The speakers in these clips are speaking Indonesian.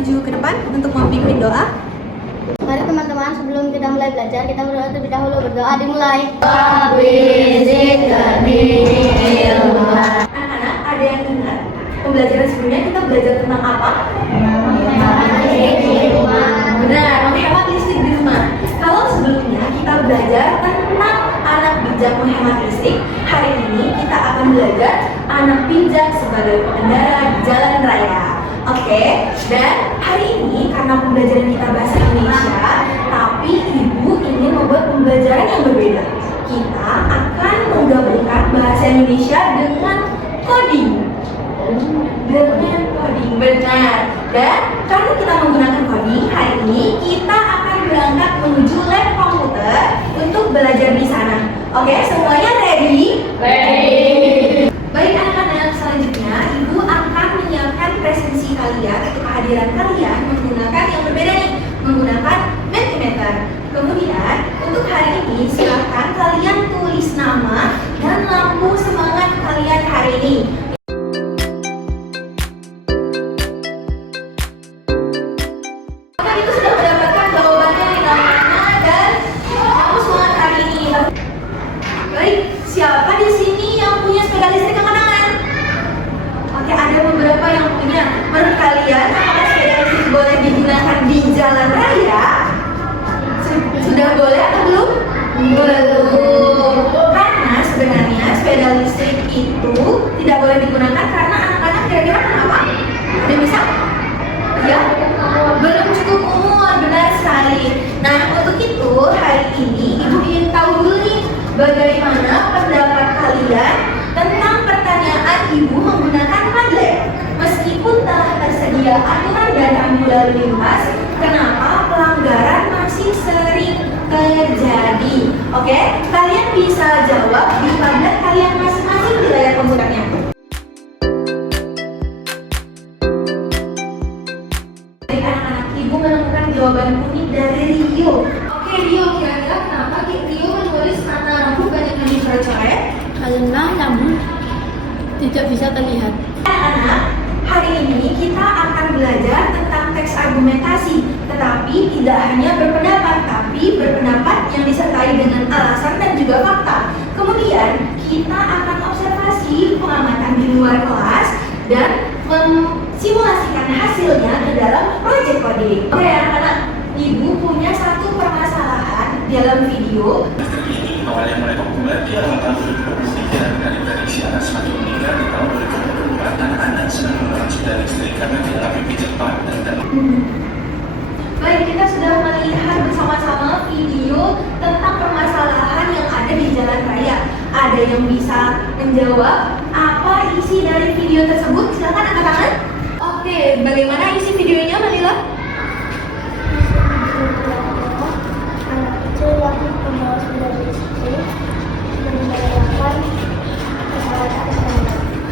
maju ke depan untuk memimpin doa. Mari teman-teman, sebelum kita mulai belajar, kita berdoa terlebih dahulu. Berdoa dimulai. Anak-anak, ada yang ingat pembelajaran sebelumnya kita belajar tentang apa? Benar, menghemat listrik di rumah. Kalau sebelumnya kita belajar tentang anak bijak menghemat listrik, hari ini kita akan belajar anak bijak sebagai pengendara di jalan raya. Oke, dan hari ini karena pembelajaran kita bahasa Indonesia, tapi ibu ingin membuat pembelajaran yang berbeda. Kita akan menggabungkan bahasa Indonesia dengan coding. Benar. Dan karena kita menggunakan coding, hari ini kita akan berangkat menuju lab komputer untuk belajar di sana. Oke, semuanya ready? Ready. Baik anak-anak, selanjutnya ibu akan menyiapkan presensi kalian atau kehadiran kalian menggunakan yang berbeda nih, menggunakan Mentimeter. Kemudian untuk hari ini silakan kalian tulis nama dan lampu semangat kalian hari ini. Itu sudah mendapatkan jawabannya di namanya dan lampu semangat hari ini. Baik, siapa di sini yang punya sepeda listrik angkat tangan? Oke, ada beberapa yang punya. Menurut kalian, apakah sepeda listrik boleh digunakan di jalan raya? Sudah boleh atau belum? Belum. Karena sebenarnya sepeda listrik itu tidak boleh digunakan karena anak-anak kira-kira kenapa? Ada yang bisa? Ya? Belum cukup umur, benar sekali. Nah, untuk itu hari ini ibu ingin tahu dulu nih bagaimana pendapat kalian tentang pertanyaan ibu menggunakan Padlet. Meskipun telah tersedia aturan dan rambu lalu lintas, kenapa pelanggaran masih sering terjadi? Oke, kalian bisa jawab di Padlet kalian masing-masing di layar komputernya. Dari anak-anak, ibu menemukan jawaban unik dari Rio. Oke, Rio, kira-kira kenapa Rio menulis kata rambut banyak yang dicoret-coret? Karena nyambung tidak bisa terlihat. Anak-anak, hari ini kita akan belajar tentang teks argumentasi. Tetapi tidak hanya berpendapat, tapi berpendapat yang disertai dengan alasan dan juga fakta. Kemudian kita akan observasi pengamatan di luar kelas dan simulasikan hasilnya ke dalam project coding. Oke anak-anak, ibu punya satu permasalahan dalam video. Awal yang mulai populer di awal tahun 2023 dengan prediksi anak semakin meningkat di tahun 2024. Anak-anak sedang menggunakan sepeda listrik karena dialami cepat dan Baik, kita sudah melihat bersama-sama video tentang permasalahan yang ada di jalan raya. Ada yang bisa menjawab apa isi dari video tersebut? Silakan angkat tangan. Oke, bagaimana isi videonya, Manila? Anak kecil yang membawa sepeda listrik mengendalikan pesawat atas nama.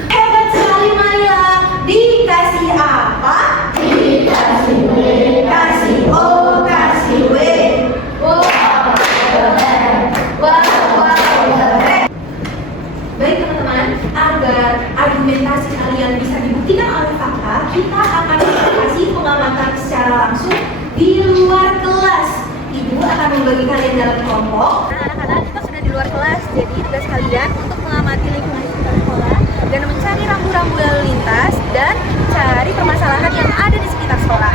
Hebat sekali, Manila. Dikasih apa? Dikasih W. Kasih O, kasih W. Wow, keren. Baik teman-teman, agar argumentasi kalian bisa dibuktikan oleh fakta, kita akan kasih pengamatan secara langsung di luar kelas. Ibu akan membagi kalian dalam kelompok. Anak-anak, kita sudah di luar kelas, jadi tugas kalian untuk mengamati lingkungan sekitar sekolah dan mencari rambu-rambu lalu lintas dan cari permasalahan yang ada di sekitar sekolah.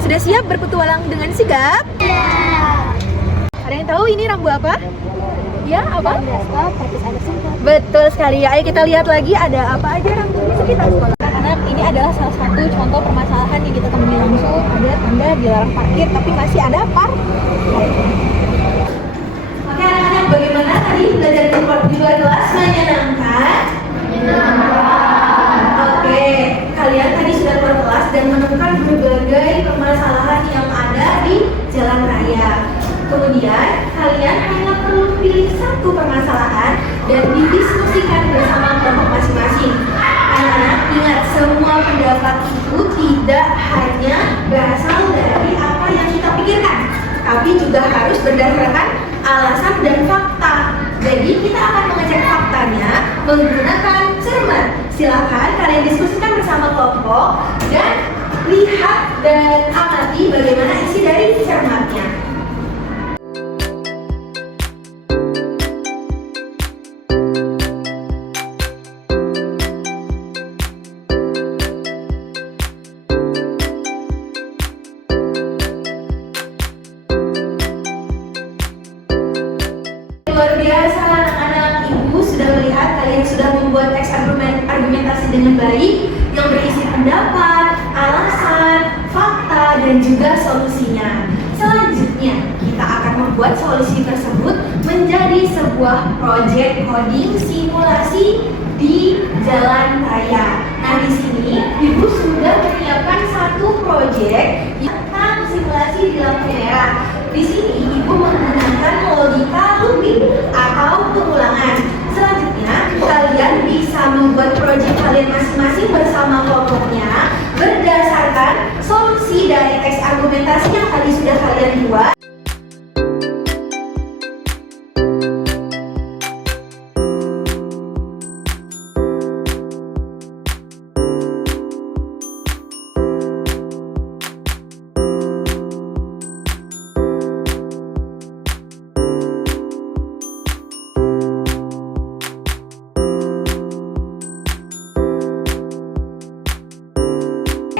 Sudah siap berpetualang dengan sigap? Ya. Ada yang tahu ini rambu apa? Ya, apa? Betul sekali. Ayo kita lihat lagi ada apa aja rambu di sekitar sekolah. Karena ini adalah salah satu contoh permasalahan yang kita temui langsung. Ada tanda dilarang parkir, tapi masih ada Oke anak-anak, bagaimana tadi belajar di luar kelas? Menyenangkan? Oke, kalian tadi sudah keluar kelas dan menemukan berbagai permasalahan yang ada di jalan raya. Kemudian kalian hanya perlu pilih satu permasalahan dan didiskusikan bersama kelompok masing-masing. Anak-anak, ingat semua pendapat itu tidak hanya berasal dari apa yang kita pikirkan, tapi juga harus berdasarkan alasan dan fakta. Jadi kita akan mengecek faktanya menggunakan cermat. Silakan kalian diskusikan bersama kelompok dan lihat dan amati bagaimana isi dari cermatnya. Luar biasa anak-anak, ibu sudah melihat kalian sudah membuat teks argumentasi dengan baik yang berisi pendapat, alasan, fakta, dan juga solusinya. Selanjutnya, kita akan membuat solusi tersebut menjadi sebuah proyek coding simulasi di jalan raya. Nah, di sini ibu sudah menyiapkan satu proyek tentang simulasi di lampu merah. Di sini ibu menggunakan logika looping atau pengulangan. Selanjutnya, kalian bisa membuat proyek kalian masing-masing bersama kelompoknya berdasarkan solusi dari teks argumentasi yang tadi sudah kalian buat.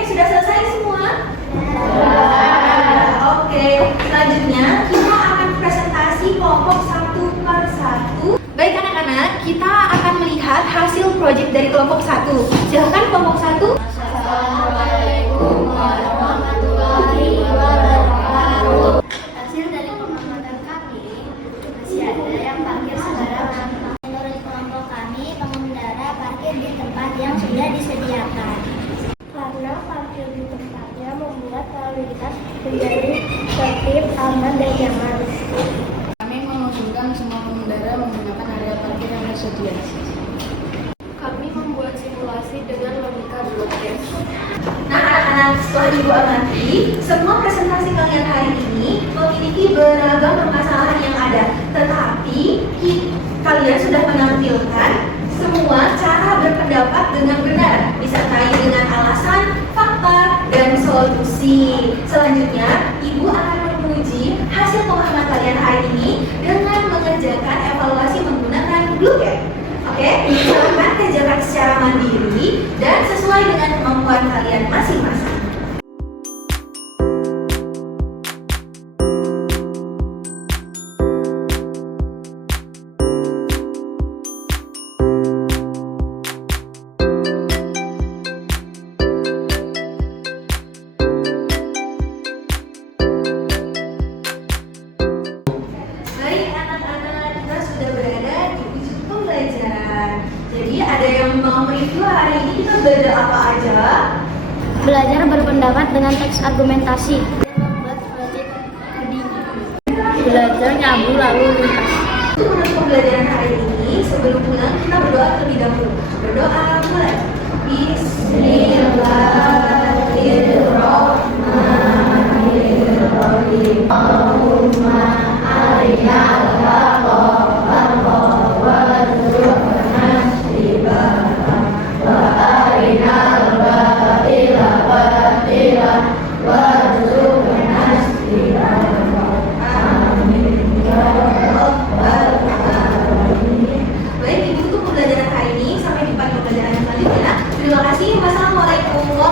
Sudah selesai semua? Oke, selanjutnya kita akan presentasi kelompok satu per satu. Baik anak-anak, kita akan melihat hasil proyek dari kelompok satu. Silahkan kelompok satu. Assalamualaikum warahmatullahi wabarakatuh. Hasil dari pengamatan kami, masih ada yang parkir sembarangan. Menurut kelompok kami, pengendara parkir di tempat yang sudah disediakan. Karena parkir di tempatnya membuat lalu lintas menjadi tertib, aman, dan nyaman. Kami mengusulkan semua pengendara menggunakan area parkir yang tersedia. Kami membuat simulasi dengan logika blokes. Nah anak-anak, setelah ibu amati, semua presentasi kalian hari ini memiliki beragam permasalahan yang ada. Tetapi kalian sudah menampilkan semua cara berpendapat dengan benar, disertai dengan alasan, fakta, dan solusi. Selanjutnya, ibu akan menguji hasil pemahaman kalian hari ini dengan mengerjakan evaluasi menggunakan Bluecap. Oke, silakan kerjakan secara mandiri dan sesuai dengan kemampuan kalian masing-masing. Baik anak-anak, kita sudah berada di ujung pembelajaran. Jadi ada yang mau mereview hari ini kita belajar apa aja? Belajar berpendapat dengan teks argumentasi. Membuat proyek coding. Belajar nyambung lalu lintas. Untuk menutup pembelajaran hari ini, sebelum pulang kita berdoa terlebih dahulu. Berdoa mulai. Bismillahirrahmanirrahim. Allahumma arinal haqqa warzuqna ittiba'ah wa arinal batila batilan warzuqna ijtinabah. Amin ya rabbal alamin. Baik, ibu tutup pembelajaran hari ini. Sampai jumpa di pembelajaran selanjutnya. Terima kasih. Wassalamualaikum warahmatullahi wabarakatuh.